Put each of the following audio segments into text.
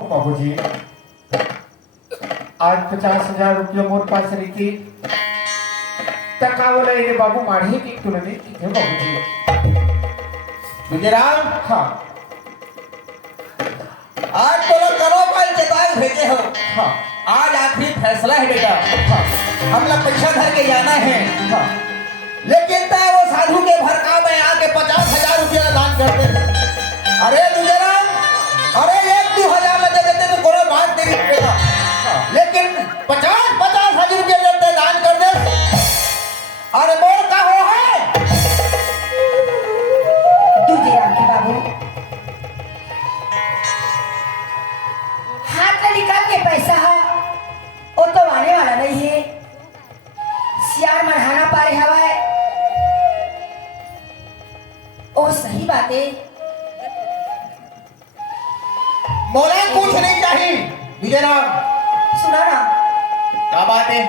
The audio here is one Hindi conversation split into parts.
बाबूजी, आज 50,000 रुपये मोर पास रही तकावला रे बाबू माढ़े की तुलने किथे बाबूजी। गुजराम, हाँ आज तो लोग करो कल चेताई भेजे हो। हाँ आज आखिरी फैसला है बेटा। हाँ हम लोग पैसा धर के जाना है, हाँ लेकिन तय वो साधु के भड़काव में आके 50,000 रुपया दान कर दे। अरे गुजराम, अरे 1-2 हजार में दे देते तो कोई बात नहीं बेटा, लेकिन 50,000 रुपया देते दान कर दे। अरे मोर का हो है दूजे राम के बाबू हाथ में निकाल के पैसा है वो तो आने वाला नहीं है। सियार मरहाना पारे हवाए ओ सही बात है। मोला कुछ नहीं चाहिए गुजराम। सुना ना क्या बात है?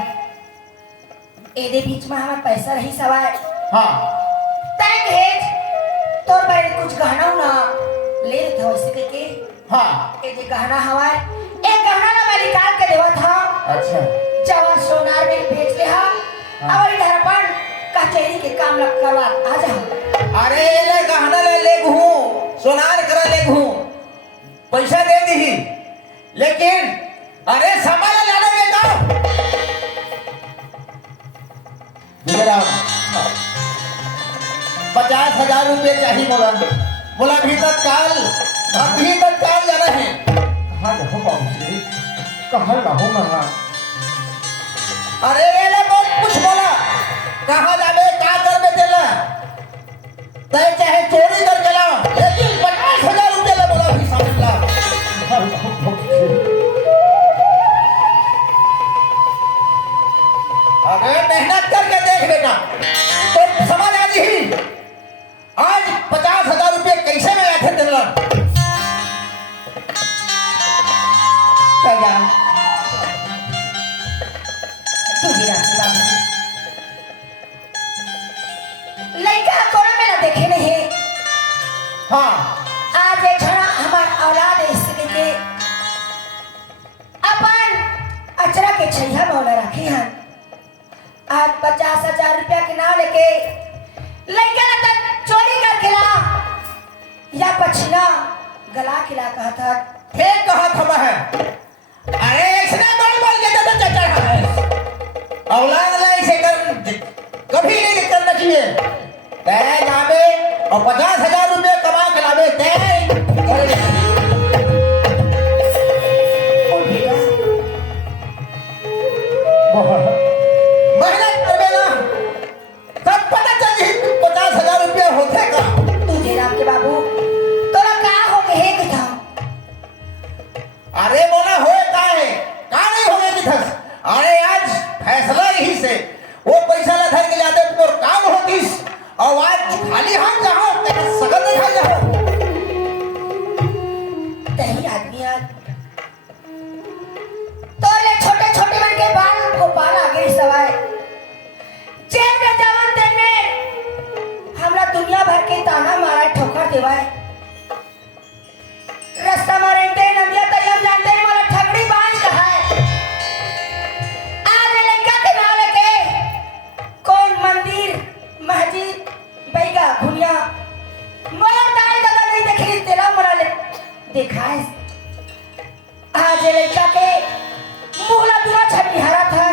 एदे बीच में हमारा पैसा रही सवाए हाँ तय कहे तो भाई कुछ गहना ना ले लेते हो इसे के हाँ। एदे गहना हवाए एक गहना ना मैं निकाल के देवा था। अच्छा जवा सोनार में भेज के हाँ अब इधर पर कचहरी के काम लग करवा आ जाओ। अरे ले गहना ले घूम सोनार करा ले घूम पैसा दे दी, लेकिन अरे सामान लाने में जाओ गुजराम। 50,000 रुपये चाहिए मोला। मोला भी तत्काल जाना है। कहाँ रहो बाबूजी, कहाँ रहो मैं। अरे ये ले बोल कुछ बोला कहाँ जावे क्या करवे तेला तय चाहे चोरी करके ला, लेकिन 50,000 रुपये ले बोला भी समझ ला। कहाँ रहो बाबूजी। अगर मेहनत करके देख बेटा तो समझ आ जी। आज 50,000 रुपये कैसे में आते तेला क्या दूजे राम के बाबू लड़का कोना में ना देखे नहीं। हाँ आज एक छड़ा हमार औलाद है इसके के अपन अचरा के छैया मौला रखी हैं। आज 50,000 रुपया के नाम लेके लड़का ना तक चोरी करके ला या पछिना गला खिला कहा था। ठीक कहा था मैं। अरे इसने बोल के तो चचा है औलाद ला इसे कर कभी नहीं करना चाहिए। तय जावे और 50,000 रुपये कमा के लावे तय और बेटा मेहनत करवे ना सब पता चल जी 50,000 रुपये होते का। दूजे राम के बाबू तोरा का हो के हे कथा। अरे बोला होए का है का नहीं होगे कि थस। अरे आज फैसला यही से वो पैसा ला धर के जाते तो काम होतीस और आज खाली हाथ जाओ तेरा सगन दिखा जाओ। तही आदमी आज तोरे छोटे छोटे मन के बाल को पाल आगे सवाए जेब में जवन तेने हमरा दुनिया भर के ताना मारा ठोकर देवाए। रास्ता मारे ते नदिया तयम जानते हैं मोला ठगड़ी बाज कहा है। आज लड़का के नाम लेके कौन मंदिर मस्जिद बैगा भुनिया मोर दाई दादा नहीं देखी तेरा मोरा ले देखा है। आज लड़का के मुहला दूरा छपी हरा था।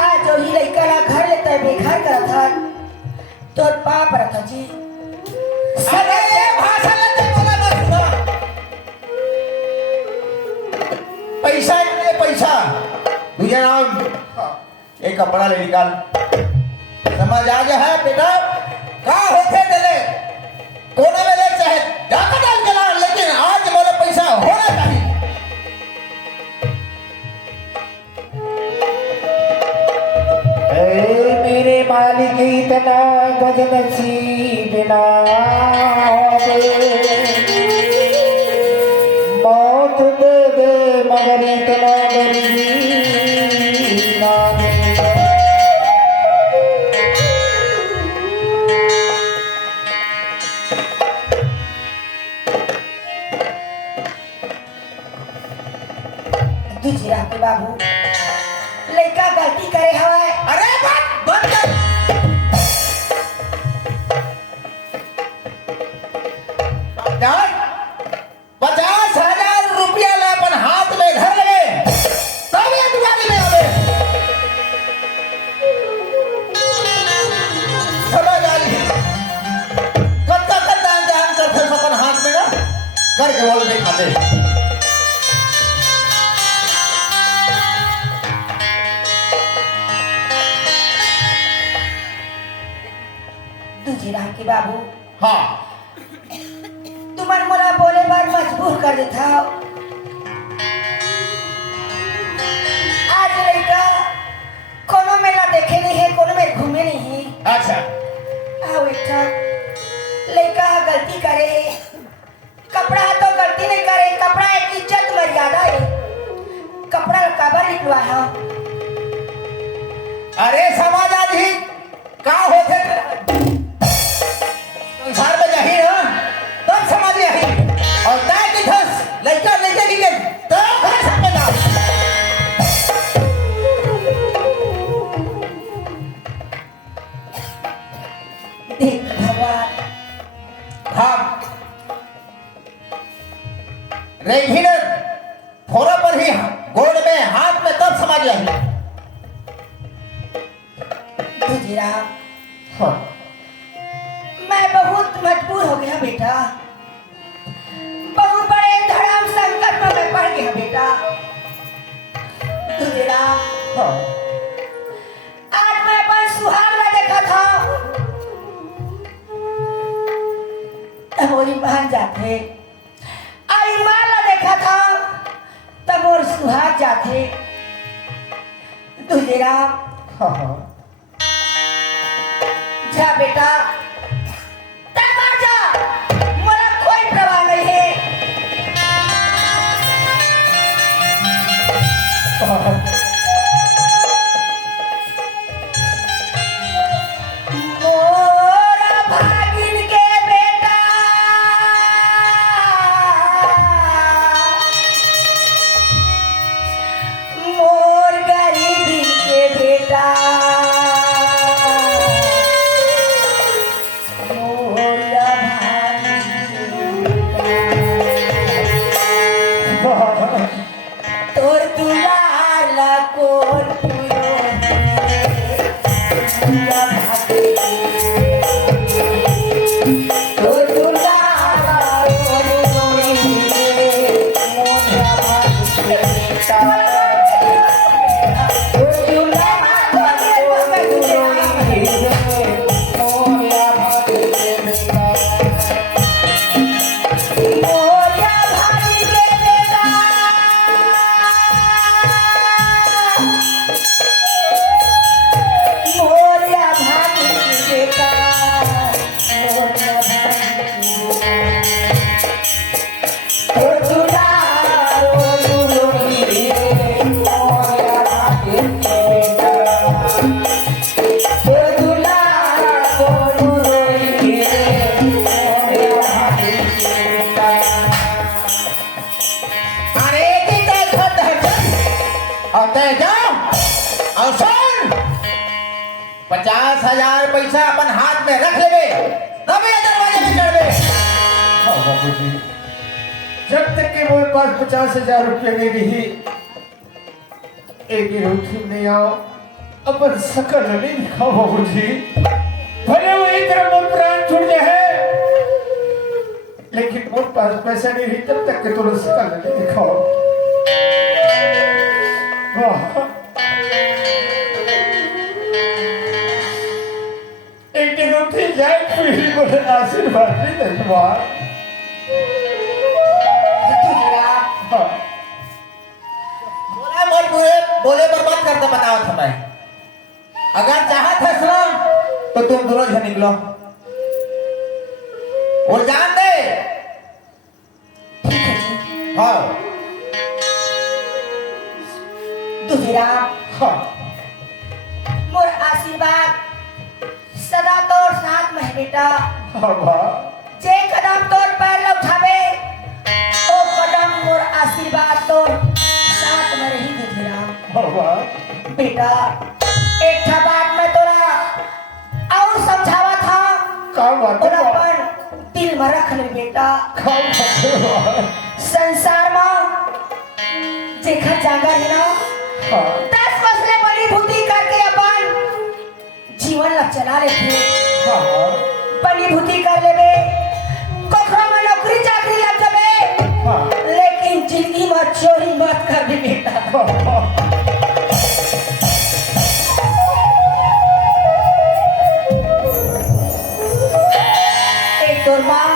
आज जो ही लड़का ला घर लेता है बेघर करा था तो पाप रखा जी। अरे ये भाषा लेते बोला ना सुना पैसा है पैसा तुझे नाम एक कपड़ा ले निकाल समझ आ जा है बेटा का होते चले कोने में ले चाहे डाका डाल के ला, लेकिन आज मोला पैसा होना चाहिए। ए मेरे मालिक इतना बदनसीब ना होवे, मौत दे दे मगर इतना गरीबी ना दे। दूसरा के बाबू लड़का गलती करे हवाए। अरे बात बंद कर। जान, 50,000 रुपया ला अपन हाथ में घर लगे तब ये दुकान में आवे। समझ आ रही कब तक जान जान कर फिर अपन हाथ में ना घर के बोल दिखाते। दूसरा के बाबू हाँ तुम्हार मोरा बोले बार मजबूर कर देता हो। आज लड़का कोनो मेला देखे नहीं है, कोनो में घूमे नहीं है। अच्छा आओ बेटा लड़का गलती करे, कपड़ा तो गलती नहीं करे, कपड़ा एक इज्जत मर्यादा है, कपड़ा कबर निकलवा है। अरे समाज आज ही का होते संसार में जाही ना तब समाज जाही और ताय की धस लड़का लेके की गई तब घर समझना। देख भगवान हाँ रही न फोरा पर ही गोड़ में हाथ में तब समाज जाही। दूसरा हाँ मैं बहुत मजबूर हो गया बेटा, बहुत बड़े धर्म संकट में मैं पड़ गया बेटा। दूसरा हाँ आज मैं अपन सुहाग में देखा था तब वो ईमान जाते, आई माला देखा था तब और सुहाग जाते। दूसरा हाँ जा बेटा तब मर जा, मोरा कोई परवाह नहीं है। मोरा भागिन के बेटा मोर गरीबी के बेटा मोरा भागिन तोर दुलार ला कोन पुयो मोरा भागिन तोर दुलार ला कोन पुयो मोरा भागिन तोर दुलार ला कोन पुयो मोरा भागिन मोरा भागिन के बेटा मोरिया भागिन के बेटा मोरिया भागिन ओ दुलारो दुलोरी मोरिया भागिन के बेटा ओ दुलारो दुलोरी मोरिया भागिन के बेटा। अरे कितना खत है और तय जाओ और सुन 50,000 पैसा अपन हाथ में रख लेबे तब ये दरवाजे पे चढ़ बे। हाँ बाबूजी, जब तक के मेरे पास 50,000 रुपये नहीं रही एक रोटी नहीं आओ अपन सकल नहीं दिखाओ बाबूजी। भले वो एक तरह मोर प्राण छूट जाए लेकिन मोर पास पैसा नहीं रही तब तक के तुरंत सकल नहीं दिखाओ। वाह एक दिन उठी जाए फिर बोले आशीर्वाद नहीं धन्यवाद। दूसरा हाँ बोला मत बोले पर बात करता बताओ तुम्हें। अगर चाहत है सुनो तो तुम दोनों से निकलो और जान दे। ठीक है जी। हाँ दूसरा हाँ मोर आशीर्वाद सदा तोर साथ में है बेटा। हाँ वाह जे कदम तोर पैर उठावे ओ कदम मोर आशीर्वाद तोर साथ में वाह बेटा एक ठा बात मैं तोरा और समझावा था का बात और है अपन दिल में रख ले बेटा। का बात है संसार में जेखर जागा है ना हाँ 10 फसले बड़ी भूति करके अपन जीवन ला चला लेते हाँ बड़ी भूति कर लेबे कोखरा में नौकरी चाकरी लग जाबे हाँ लेकिन जिंदगी में चोरी मत कर दे बेटा। एक तोर माँ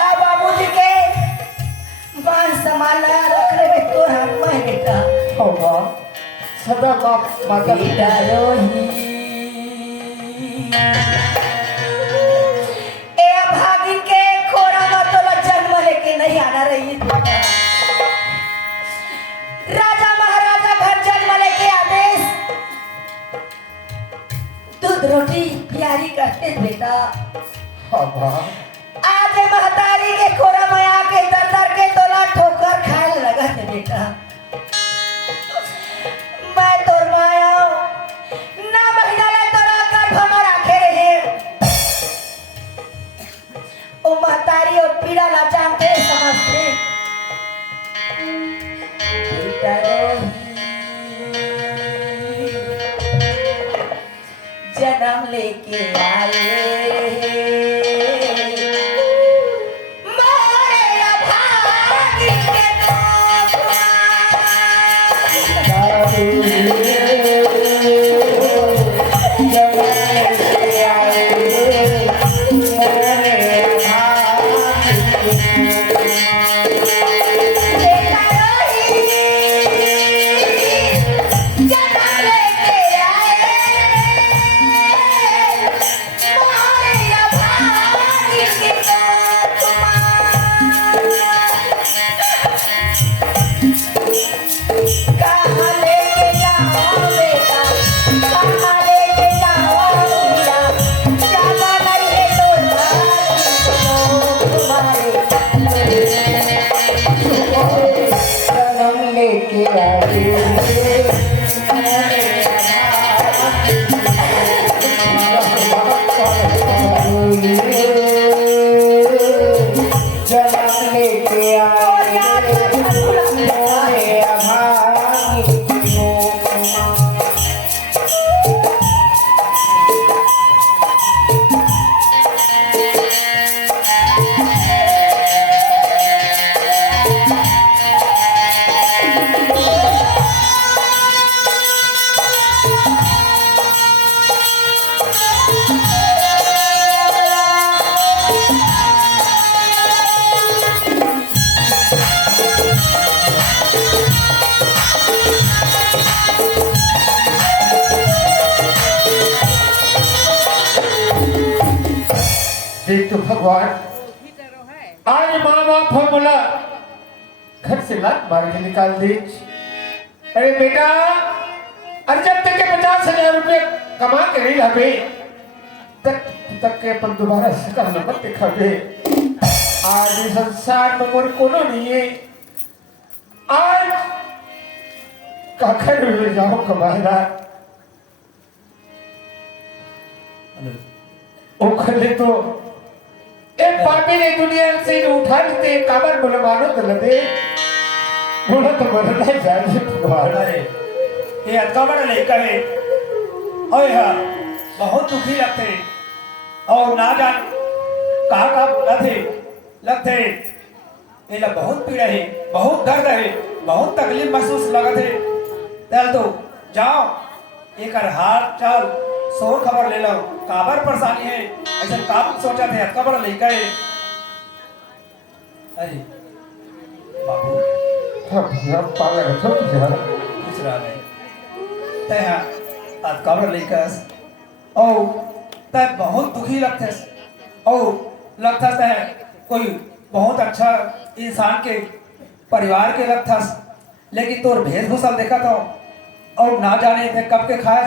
आ बाबूजी के बांध संभाल रख ले तोर हाथ में बेटा। वाह सदा बाप माता बेटा रोही ए भागिन के खोरा में तोला जन्म लेके नहीं आना रही। राजा महाराजा घर जन्म लेके आदेश दूध रोटी प्यारी करते बेटा। वाह आज महतारी के खोरा में आके दर दर के तोला ठोकर खाए लगा थे बेटा। मैं तोर माया ना महीना ले तोरा गर्भ में रखे रहे ओ महतारी और पीड़ा ना जानते समझते बेटा रोही जन्म लेके आए मोरे अभागी के बेटा रोही जन्म लेके आए मोरे अभागी के कहाँ लेके जाओ बेटा कहाँ लेके जाओ भैया जाना नहीं है तो जन्म लेके आए जन्म लेके आए मोरे अभागी देख तो भगवान आज माँ बाप हो बोला घर से लात मार के निकाल दी। अरे बेटा अरे जब तक के 50,000 रुपये कमा के नहीं लावे तक के अपन दोबारा शकल मत दिखावे। आज इस संसार में मोर कोनो नहीं है। आज काखर ले जाओ कमाएगा ओखले तो एक पापी ने दुनिया से उठा लेते काबर बोले मानो तो लदे बोला तो बोलना जाए भगवान। अरे ये अतकाबर लेकर है ओए हाँ बहुत दुखी लगते और ना जान कहाँ लगते ये लोग बहुत पीड़ा है बहुत दर्द है बहुत तकलीफ महसूस लगत है। चल तो जाओ एक हाथ चल शोर खबर ले लो काबर परेशानी है ऐसा काम सोचा थे अतकाबर लेकर अरे बाबू हाँ भैया पाला रखो यार कुछ रहा नहीं तय अतकाबर लेकर ओ तय बहुत दुखी लगते ओ लगता है कोई बहुत अच्छा इंसान के परिवार के लगता लेकिन तोर वेशभूषा देखा था और ना जाने थे कब के खास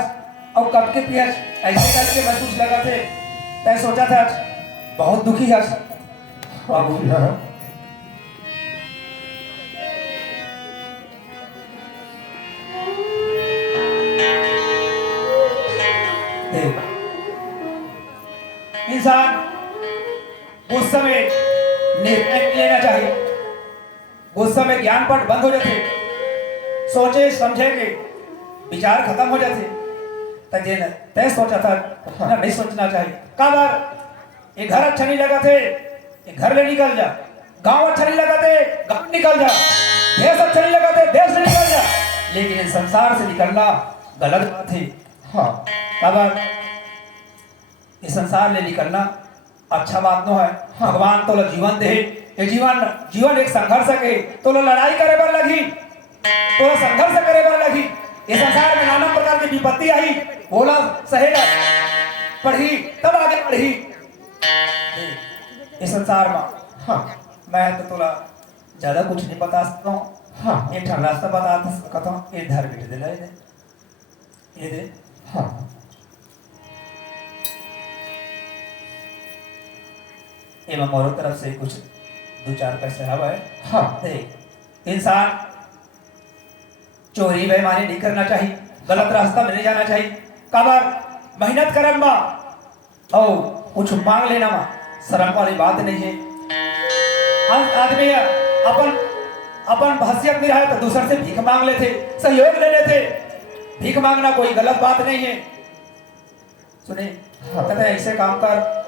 और कब के पियास ऐसे करके महसूस लगा थे तय सोचा था बहुत दुखी है बाबू। इंसान उस समय निर्णय नहीं लेना चाहिए। उस समय ज्ञान पट बंद हो जाते, सोचे समझे के विचार खत्म हो जाते। तय सोचा था ना, नहीं सोचना चाहिए। का बार ये घर अच्छा नहीं लगा थे, ये घर ले निकल जा। गांव अच्छा नहीं लगा थे, गांव निकल जा। देश अच्छा नहीं लगा थे, देश से निकल जा। लेकिन इस संसार से निकलना गलत बात है। हाँ का बार इस संसार ले निकलना अच्छा बात नो है। भगवान तो जीवन दे, ये जीवन एक संघर्ष है। तो लड़ाई करे बर लगी, तो संघर्ष करे बर लगी। इस संसार में नाना प्रकार की विपत्ति आई, बोला सहेला, पढ़ी तब आगे बढ़ी। इस संसार में हाँ मैं तो तोला ज्यादा कुछ नहीं बता सकता हूँ। हाँ एक ठन रास्ता बता सकता हूँ, ये धर बेटे दे ले, ये दे। हाँ एवं औरों तरफ से कुछ 2-4 पैसे हवा है। हाँ देख, इंसान चोरी बेईमानी नहीं करना चाहिए, गलत रास्ता में नहीं जाना चाहिए। काबर मेहनत करन मा और कुछ मांग लेना मा शर्म वाली बात नहीं है। आदमी अपन हैसियत नहीं रहा तो दूसरे से भीख मांग लेते, सहयोग ले लेते। भीख मांगना कोई गलत बात नहीं है। सुने, कहते ऐसे काम कर।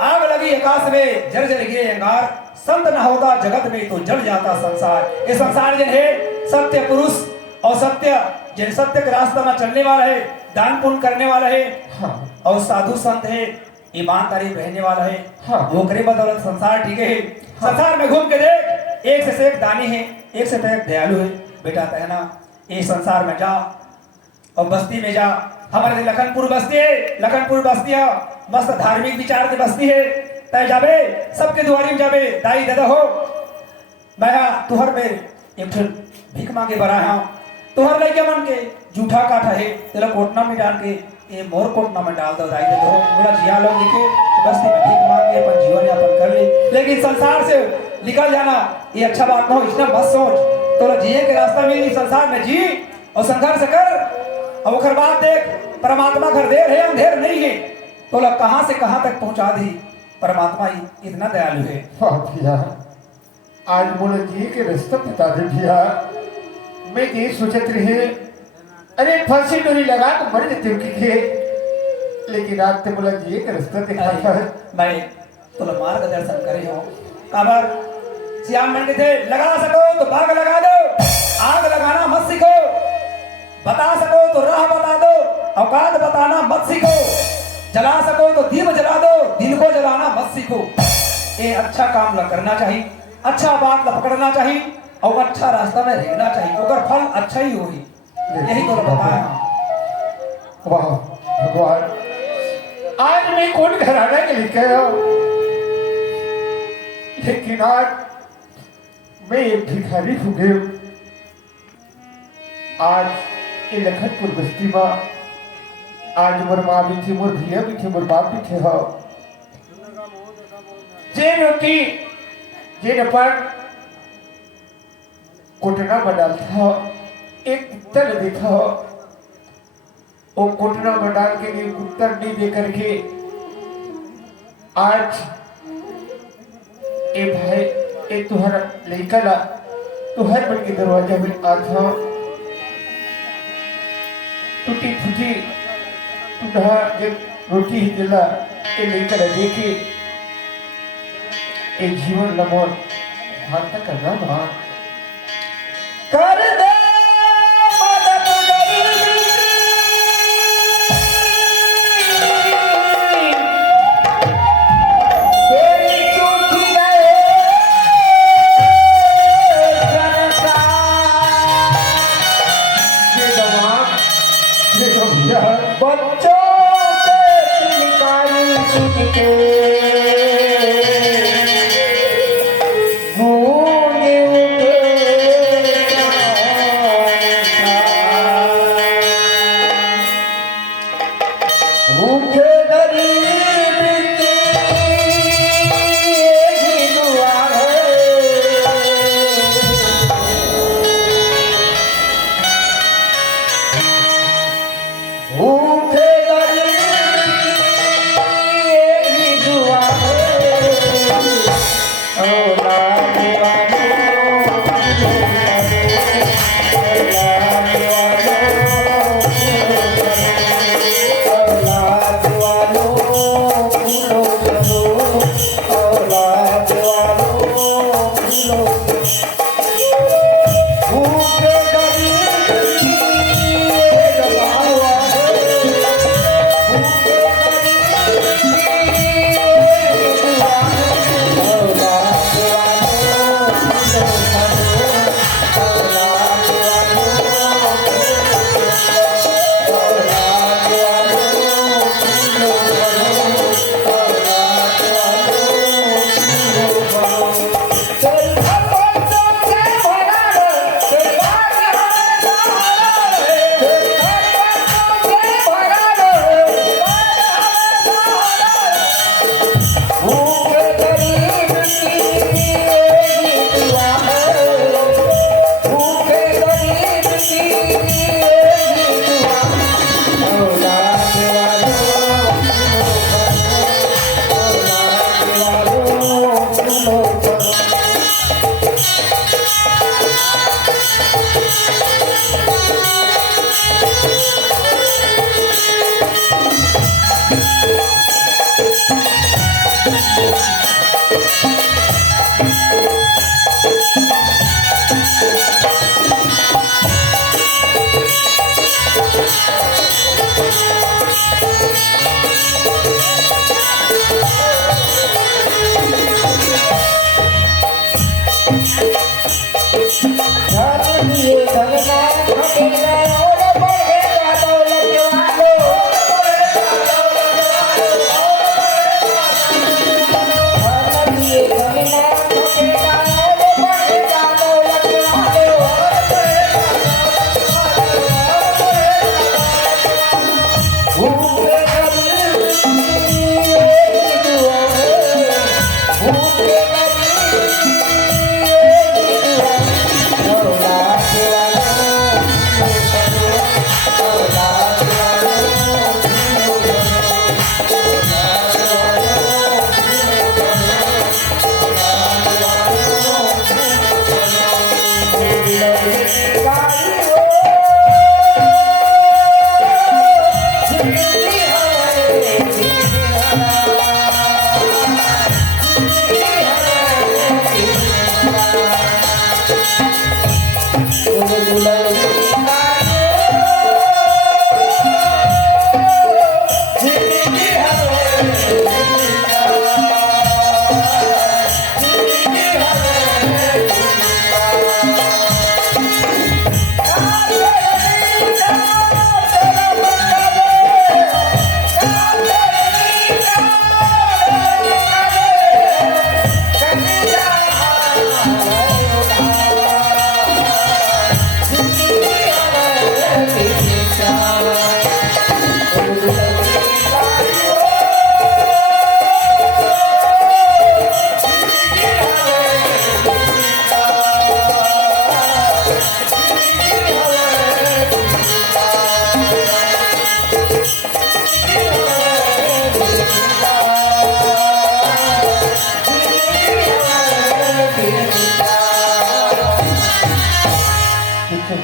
आग लगी आकाश में, जर जर गिरे अंगार। संत न होता जगत में तो जल जाता संसार। ये संसार जिन है सत्य पुरुष और जिन सत्य के रास्ता में चलने वाला है, दान पुण्य करने वाला है, हाँ और साधु संत है, ईमानदारी रहने वाला है। हाँ। वो करे बदौलत संसार ठीक है। संसार में घूम के देख, एक से एक दानी है, एक से एक दयालु है। बेटा कहना ये संसार में जा और बस्ती में जा। हमारे लखनपुर बस्ती है, लखनपुर बस्ती है, मस्त धार्मिक विचार की बस्ती है। तय जाबे, सबके दुआरी में जाबे, दाई दादा हो मैं तुहर में एक भीख मांगे बरा है। तुहर लगे मन के जूठा काठा है, तेरा कोटना में डाल के ये मोर कोटना में डाल दो, दाई दादा हो बोला जिया लोग लिखे बस्ती में भीख मांगे अपन जीवन यापन कर ले। लेकिन संसार से निकल जाना ये अच्छा बात ना हो, इतना मत सोच। तो जिये के रास्ता मिली, संसार में जी और संघर्ष कर। अब ओकर बात देख, परमात्मा घर देर है अंधेर नहीं है। तो लोग कहां से कहां तक पहुंचा दी। परमात्मा ही इतना दयालु है। हाँ भैया, आज बोले जी के रास्ता बता दे भैया। मैं ये सोचत रही, अरे फांसी डोरी लगा तो मर जाते के, लेकिन आज तो बोला जी के रास्ता दिखा है। मैं तो मार्गदर्शन करे हो। काबर श्याम मन के थे, लगा सको तो बाग लगा दो, आग लगाना मत सीखो। बता सको तो राह बता दो, औकात बताना मत सीखो। जला सको तो दीप जला दो, दिल को जलाना मत सीखो। ये अच्छा काम ला करना चाहिए, अच्छा बात ला पकड़ना चाहिए और अच्छा रास्ता में रहना चाहिए। ओकर फल अच्छा ही होगी। यही तो बताया। वाह भगवान, आज मैं कौन घराना के लिखे हो, लेकिन आज मैं एक भिखारी हो गए। आज ये लखनपुर बस्ती में आज मोर माँ भी थी, मोर भैया भी थे, मोर बाप भी थे। हो जे रोटी जे अपन कोटना में डालता, एक उत्तर देखा हो, वो कोटना में डाल के लिए उत्तर नहीं दे करके आज ए भाई ए तुहरा लेकर तुहर बन के दरवाजा में आता टूटी फूटी टूटा जब रोटी ही दिला ये लेकर देखे ये जीवन लमोर भार तक करना भार कर दे मदद तेरी टूटी गए ये दवा ये भैया बच्चों के निकाली सुन के गूंगे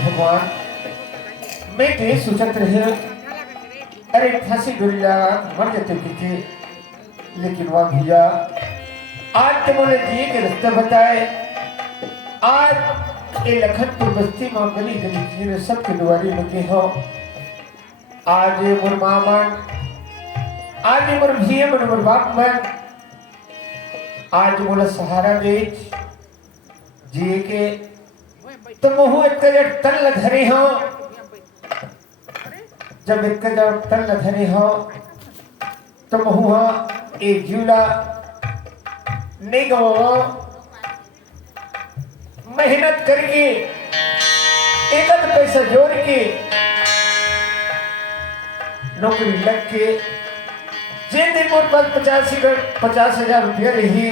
भगवान मैं के सोचत रहे अरे फांसी डोरिया मर जाते किथे लेकिन वह भैया आज तो बोले दिए के रास्ता बताए आज ये लखनपुर बस्ती में गली गली की सबके दुआरी लगे हो आज मोर मामन आज मोर भैया मोर बाप मन आज बोला सहारा बेच जिए के तो महू एक तल धरे हो जब एक तल धरे हो तो महू एक झूला नहीं गो मेहनत करके एक पैसा जोड़ के नौकरी लग के जिन दिन मोर पास 50,000 रुपया रही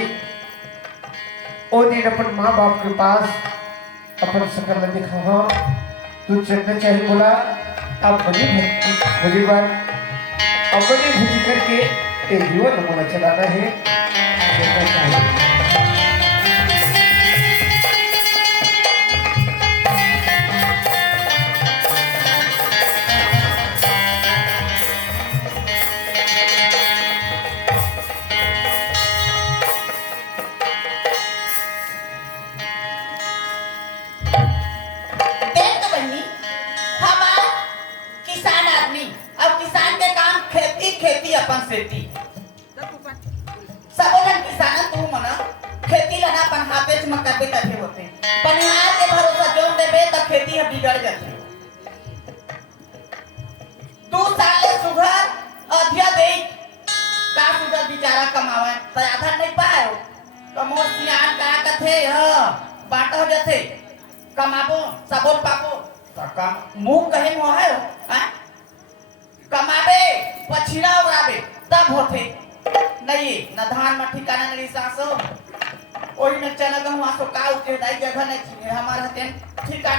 ओ दिन अपन माँ बाप के पास अपन सकल दिखा हो तू चलना चाहिए बोला अब भजी बार अपनी भजी करके एक जीवन नमूना चलाना है चलना चाहिए खेती सबोधन किसान तू मना खेती लना अपन हाथे में करते करते होते पनिहार के भरोसा जोन देबे त खेती ह बिगड़ जाती 2 साल ले सुघर अधिया दे का सुघर बेचारा कमावे त आधा नहीं पाए कमोर सियान का कथे ह बाट हो जाते कमाबो सबोल पाबो का मुंह कहे मो है हां कमाबे पछिना उड़ाबे तब होते नहीं न धान में ठिकाना नहीं सासो ओही में चना गहूं आसो का उके दाई जगह नहीं हमारा तेन ठिकाना